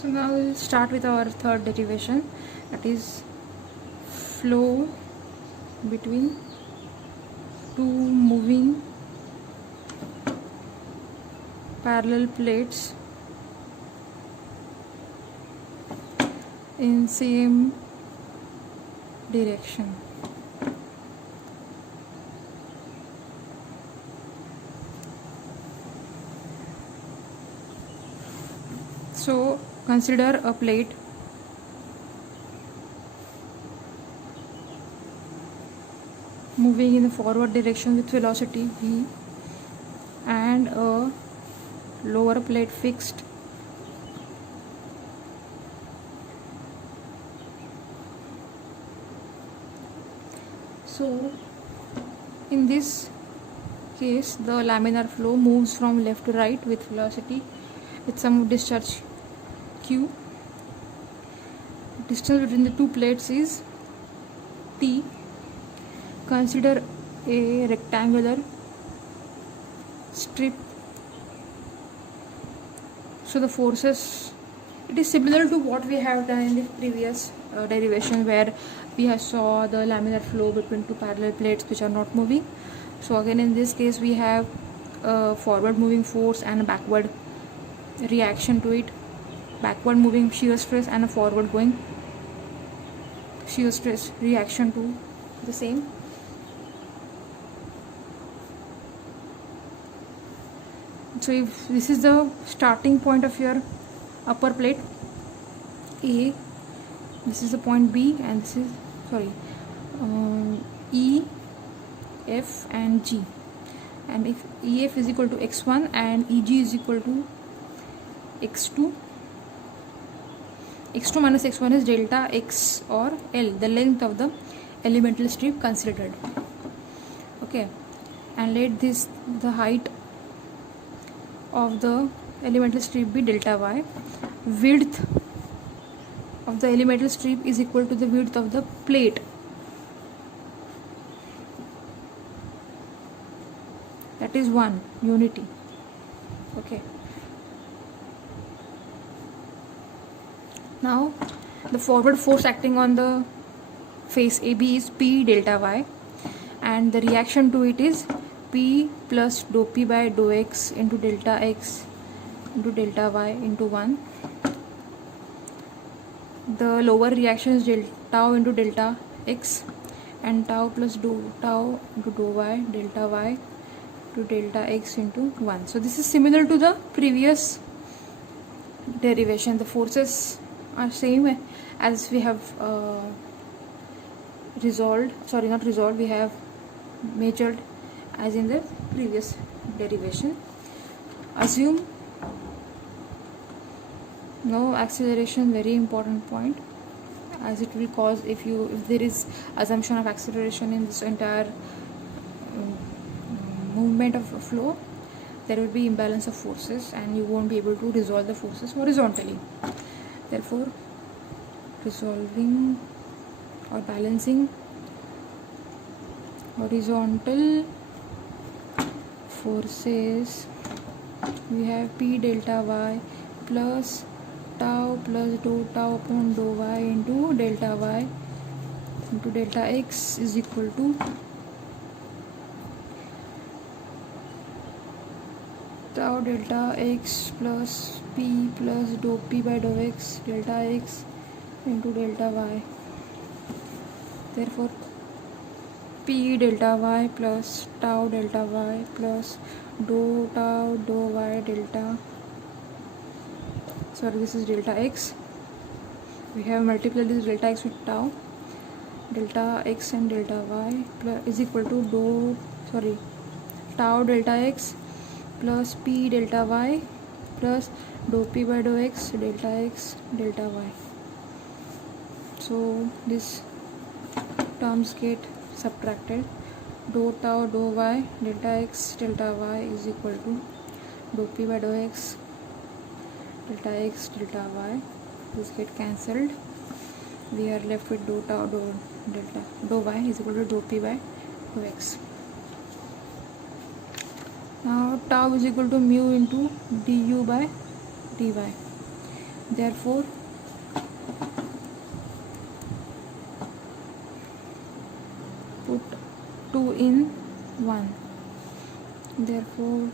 So now we'll start with our third derivation, that is flow between two moving parallel plates in same direction. So consider a plate moving in the forward direction with velocity v and a lower plate fixed so in this case the laminar flow moves from left to right with velocity with some discharge q. Distance between the two plates is t. Consider a rectangular strip. So the forces, it is similar to what we have done in the previous derivation where we have saw the laminar flow between two parallel plates which are not moving. So again in this case we have a forward moving force and a backward reaction to it, backward moving shear stress and a forward going shear stress reaction to the same. So if this is the starting point of your upper plate A, this is the point B, and this is E, F and G, and if EF is equal to x1 and EG is equal to x2, x2 minus x1 is delta x or L, the length of the elemental strip considered. Okay, and let this the height of the elemental strip be delta y. Width of the elemental strip is equal to the width of the plate, that is 1 unity. Okay, now the forward force acting on the face AB is P delta y, and the reaction to it is P plus dou P by dou x into delta x into delta y into 1. The lower reaction is tau into delta x and tau plus tau into dou y delta y to delta x into 1. So this is similar to the previous derivation. The forces are same as we have we have measured as in the previous derivation. Assume no acceleration, very important point, as it will cause, if there is assumption of acceleration in this entire movement of flow, there will be imbalance of forces and you won't be able to resolve the forces horizontally. Therefore, resolving or balancing horizontal forces, we have P delta y plus tau plus dou tau upon dou y into delta y into delta x is equal to tau delta x plus P plus dou P by dou x delta x into delta y. Therefore P delta y plus tau delta y plus dou tau dou y delta, this is delta x, we have multiplied this delta x with tau, delta x and delta y plus is equal to tau delta x plus P delta y plus dou P by dou x delta y. So this terms get subtracted. Dou tau dou y delta x delta y is equal to dou P by dou x delta y. This get cancelled. We are left with dou tau dou y is equal to dou P by dou x. Now tau is equal to mu into du by dy. Therefore put 2 in 1. Therefore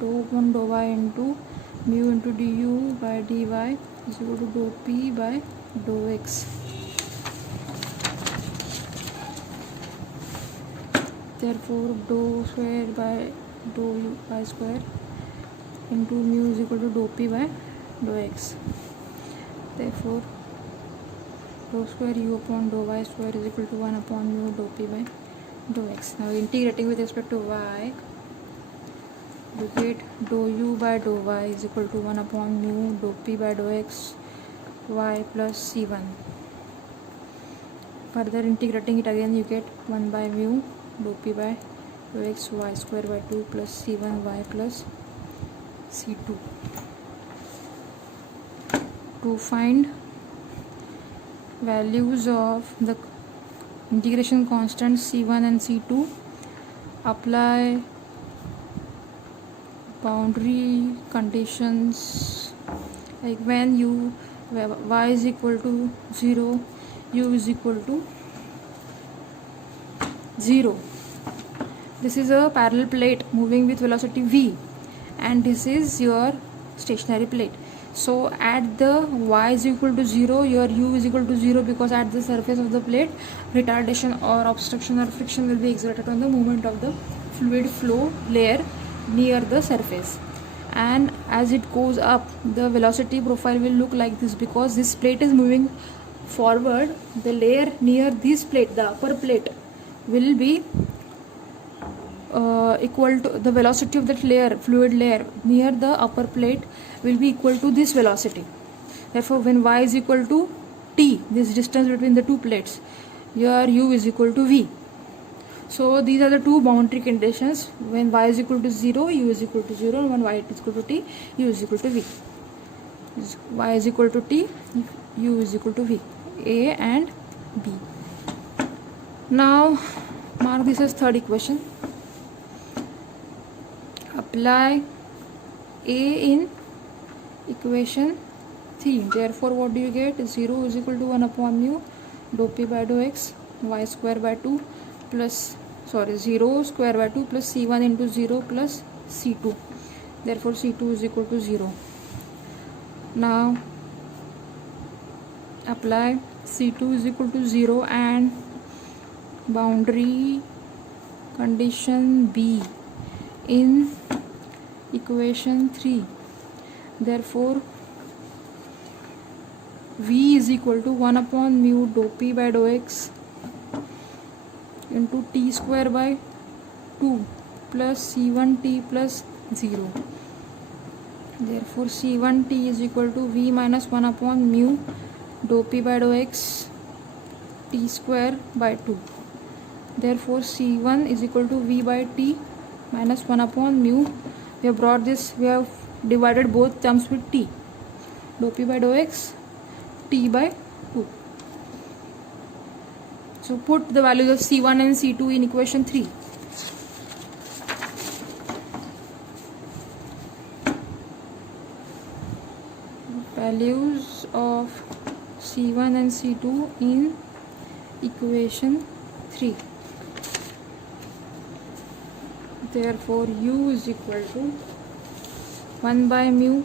dou 1 dou y into mu into du by dy is equal to dou p by dou x. Therefore dou square by dou y square into mu is equal to dou p by dou x. Therefore dou square u upon dou y square is equal to 1 upon mu dou p by dou x. Now integrating with respect to y, you get dou u by dou y is equal to 1 upon mu dou p by dou x y plus c1. Further integrating it again, you get 1 by mu dou p by dou x y square by 2 plus c1 y plus c2. To find values of the integration constants c1 and c2, apply boundary conditions like when y is equal to 0, u is equal to 0. This is a parallel plate moving with velocity v, and this is your stationary plate. So at the y is equal to 0, your u is equal to 0, because at the surface of the plate retardation or obstruction or friction will be exerted on the movement of the fluid flow layer near the surface. And as it goes up, the velocity profile will look like this, because this plate is moving forward. The layer near this plate, the upper plate, will be equal to the velocity of that layer, fluid layer near the upper plate will be equal to this velocity. Therefore when y is equal to t, this distance between the two plates, your u is equal to v. So these are the two boundary conditions. When y is equal to 0, u is equal to 0, and when y is equal to t, u is equal to v. Y is equal to t, u is equal to v. A and B. Now mark this as third equation. Apply A in equation 3. Therefore what do you get? 0 is equal to 1 upon mu dou p by dou x y square by 2 plus 0 square by 2 plus c1 into 0 plus c2. Therefore c2 is equal to 0. Now apply c2 is equal to 0 and boundary condition B in equation 3. Therefore v is equal to 1 upon mu dou p by dou x into t square by 2 plus c1t plus 0. Therefore c1t is equal to v minus 1 upon mu dou p by dou x t square by 2. Therefore c1 is equal to v by t minus 1 upon mu. We have brought this, we have divided both terms with t. Dou p by dou x t by 2. So put the values of c1 and c2 in equation 3. Values of c1 and c2 in equation 3. Therefore u is equal to 1 by mu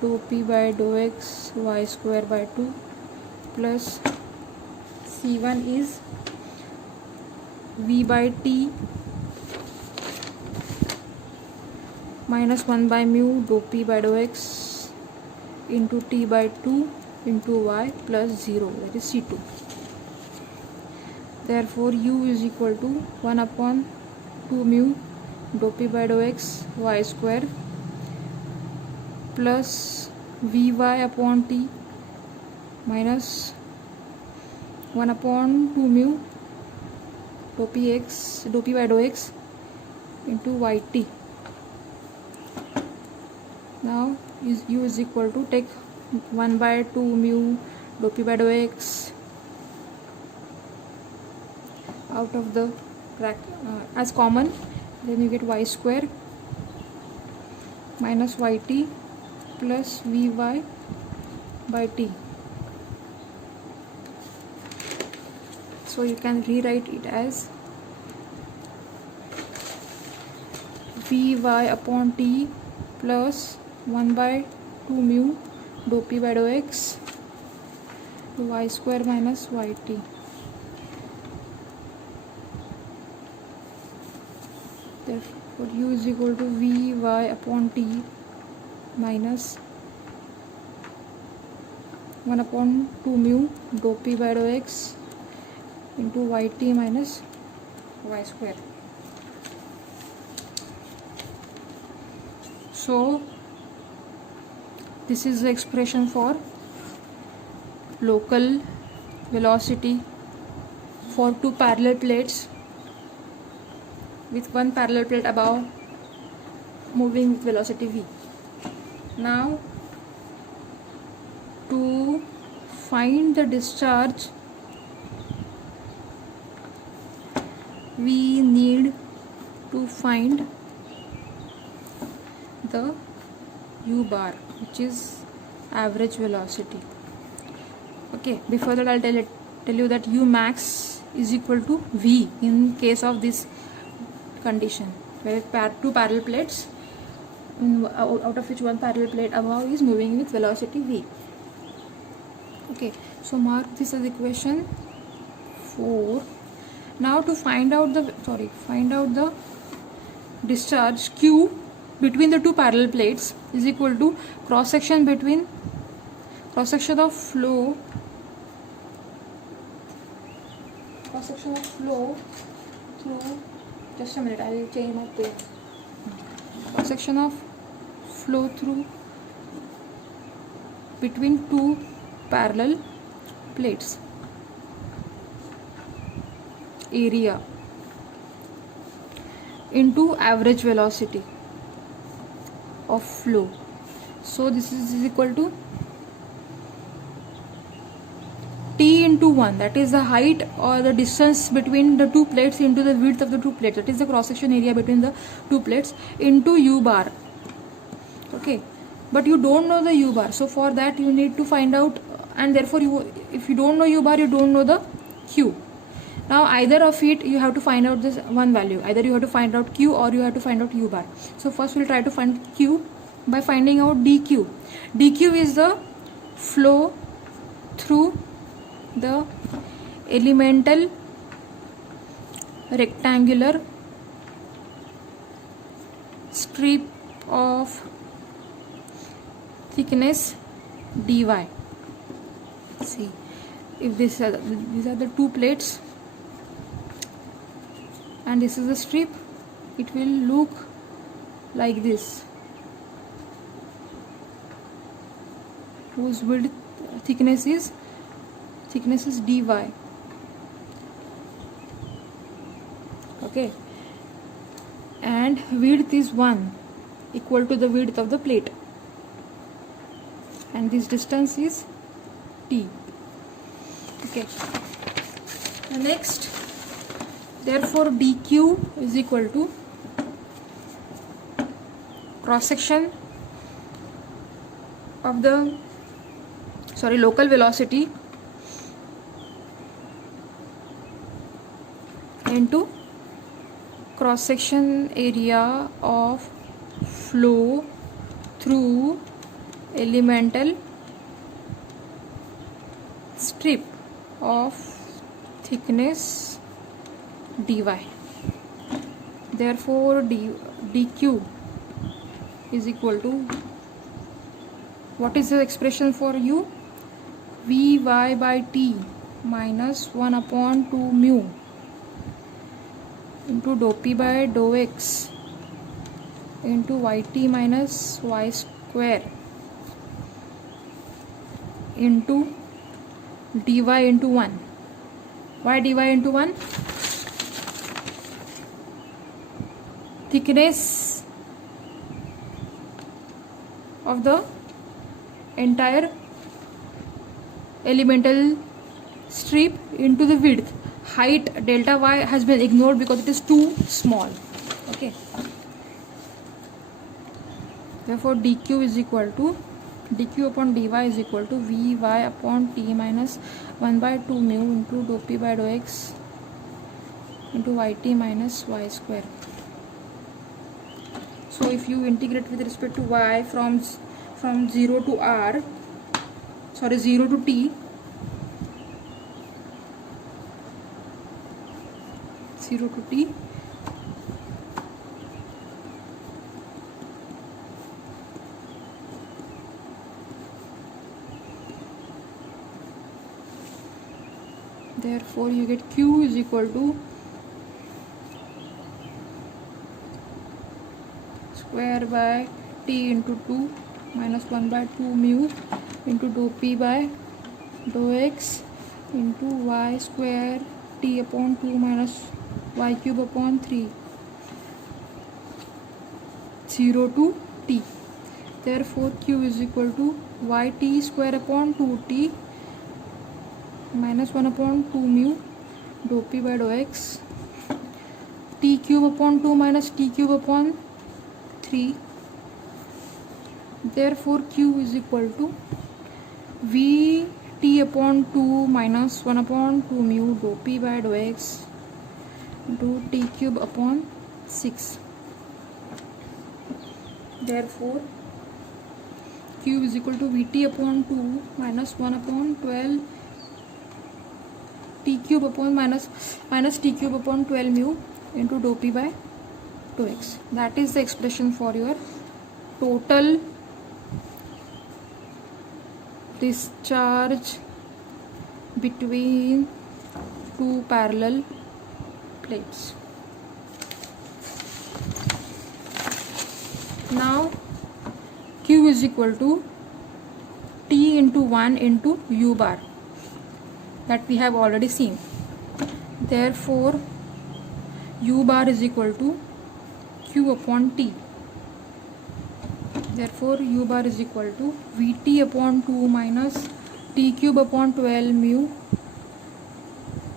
dou p by dou x y square by 2 plus c1 is v by t minus 1 by mu dou p by dou x into t by 2 into y plus 0, that is c2. Therefore u is equal to 1 upon 2 mu dou p by dou x y square plus vy upon t minus 1 upon 2 mu dou p by dou x into yt. Now u is equal to, take 1 by 2 mu dou p by dou x out of the as common, then you get y square minus yt plus Vy by t. So you can rewrite it as Vy upon t plus 1 by 2 mu dou p by dou x y square minus yt. Therefore u is equal to Vy upon t minus 1 upon 2 mu dou p by dou x into yt minus y square. So this is the expression for local velocity for two parallel plates with one parallel plate above moving with velocity v. Now to find the discharge, we need to find the u bar, which is average velocity. Okay, before that I'll tell you that u max is equal to v in case of this condition, where two parallel plates, out of which one parallel plate above is moving with velocity v. Okay, so mark this as equation 4. Now to find out the discharge, q between the two parallel plates is equal to cross section of flow through, just a minute, I will change my pen. Cross section of flow through between two parallel plates area into average velocity of flow. So this is equal to t into 1, that is the height or the distance between the two plates into the width of the two plates, that is the cross section area between the two plates, into u bar. Okay, but you don't know the u bar, so for that you need to find out, and therefore if you don't know u bar, you don't know the q. Now either of it you have to find out this one value, either you have to find out q or you have to find out u bar. So first we'll try to find q by finding out dq. dq is the flow through the elemental rectangular strip of thickness dy. See, if these are the two plates and this is the strip, it will look like this, whose width thickness is dy. Okay, and width is 1, equal to the width of the plate, and this distance is t. Okay, the next, therefore dq is equal to cross section of the local velocity into cross section area of flow through elemental strip of thickness dy. Therefore dq is equal to, what is the expression for u? Vy by t minus 1 upon 2 mu into dou p by dou x into yt minus y square into dy into 1. Why dy into 1? Thickness of the entire elemental strip into the width. Height delta y has been ignored because it is too small. Okay, therefore dq is equal to dq upon dy is equal to vy upon t minus 1 by 2 mu into dou p by dou x into yt minus y square. So if you integrate with respect to y from 0 to r, sorry 0 to t, 0 to t, therefore you get q is equal to square by t into 2 minus 1 by 2 mu into dou p by dou x into y square t upon 2 minus y cube upon 3, 0 to t. Therefore q is equal to yt square upon 2t minus 1 upon 2 mu dou p by dou x t cube upon 2 minus t cube upon 3. Therefore q is equal to vt upon 2 minus 1 upon 2 mu dou p by dou x into t cube upon 6. Therefore q is equal to vt upon 2 minus 1 upon 12 t cube upon minus t cube upon 12 mu into dou p by dou x. That is the expression for your total discharge between two parallel plates. Now q is equal to t into 1 into u bar, that we have already seen. Therefore u bar is equal to q upon t. Therefore u bar is equal to vt upon 2 minus t cube upon 12 mu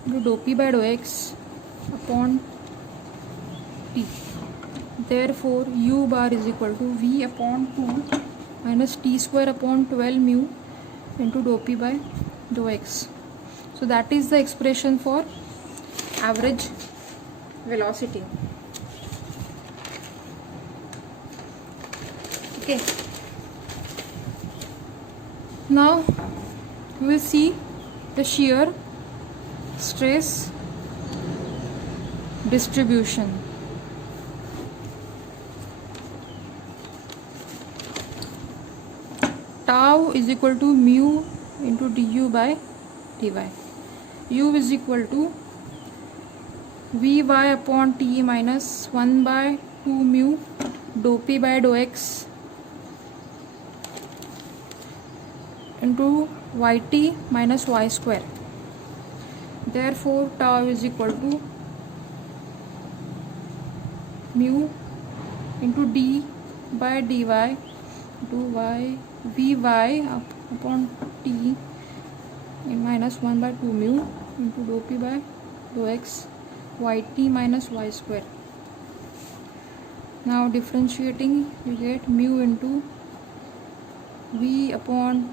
into dou p by dou x upon t. Therefore u bar is equal to v upon 2 minus t square upon 12 mu into dou p by dou x. So that is the expression for average velocity. Okay. Now we will see the shear stress distribution. Tau is equal to mu into du by dy. U is equal to vy upon t minus 1 by 2 mu dou p by dou x into yt minus y square. Therefore tau is equal to mu into d by dy into y vy upon t minus 1 by 2 mu into dou p by dou x yt minus y square. Now differentiating, you get mu into v upon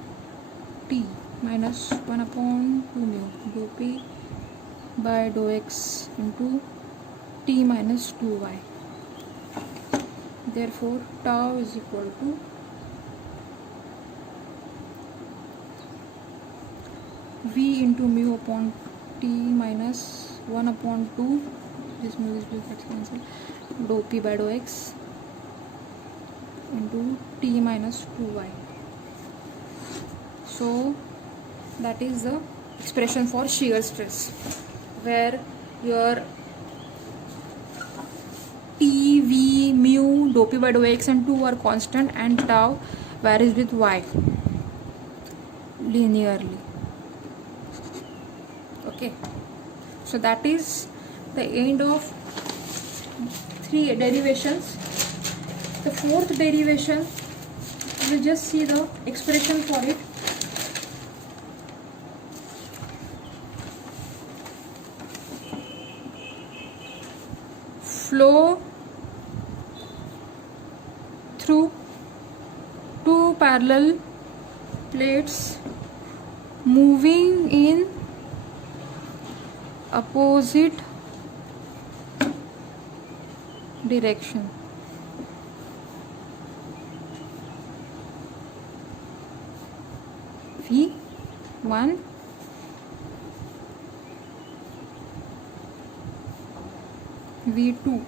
t minus 1 upon 2 mu dou p by dou x into t minus 2y. Therefore tau is equal to v into mu upon t minus 1 upon 2, this mu is gets cancelled, dou p by dou x into t minus 2y. So that is the expression for shear stress, where your t, v, mu, dou p by dou x and 2 are constant and tau varies with y linearly. Okay, so that is the end of 3 derivations. The 4th derivation, we will just see the expression for it. Flow through two parallel plates moving in opposite direction. V1, V2.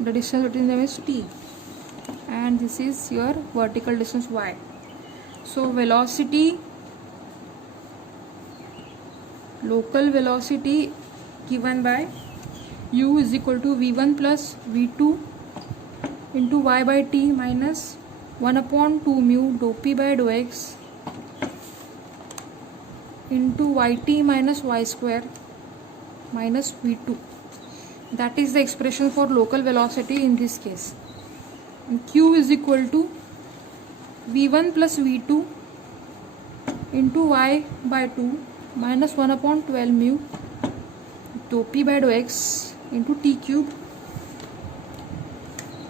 The distance between them is t, and this is your vertical distance y. So velocity, local velocity given by u is equal to v1 plus v2 into y by t minus 1 upon 2 mu dou p by dou x into yt minus y square minus v2. That is the expression for local velocity in this case. And q is equal to v1 plus v2 into y by 2 minus 1 upon 12 mu dou p by dou x into t cube.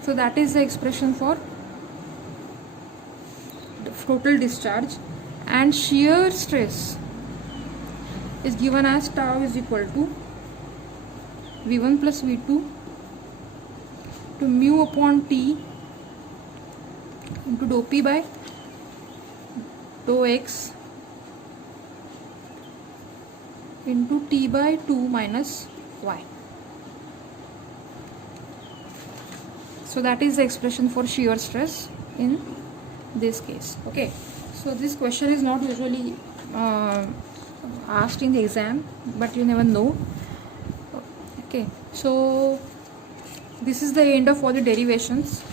So that is the expression for the total discharge. And shear stress is given as tau is equal to v1 plus v2 to mu upon t into dou p by dou x into t by 2 minus y. So that is the expression for shear stress in this case. Okay, so this question is not usually asked in the exam, but you never know. Okay, so this is the end of all the derivations.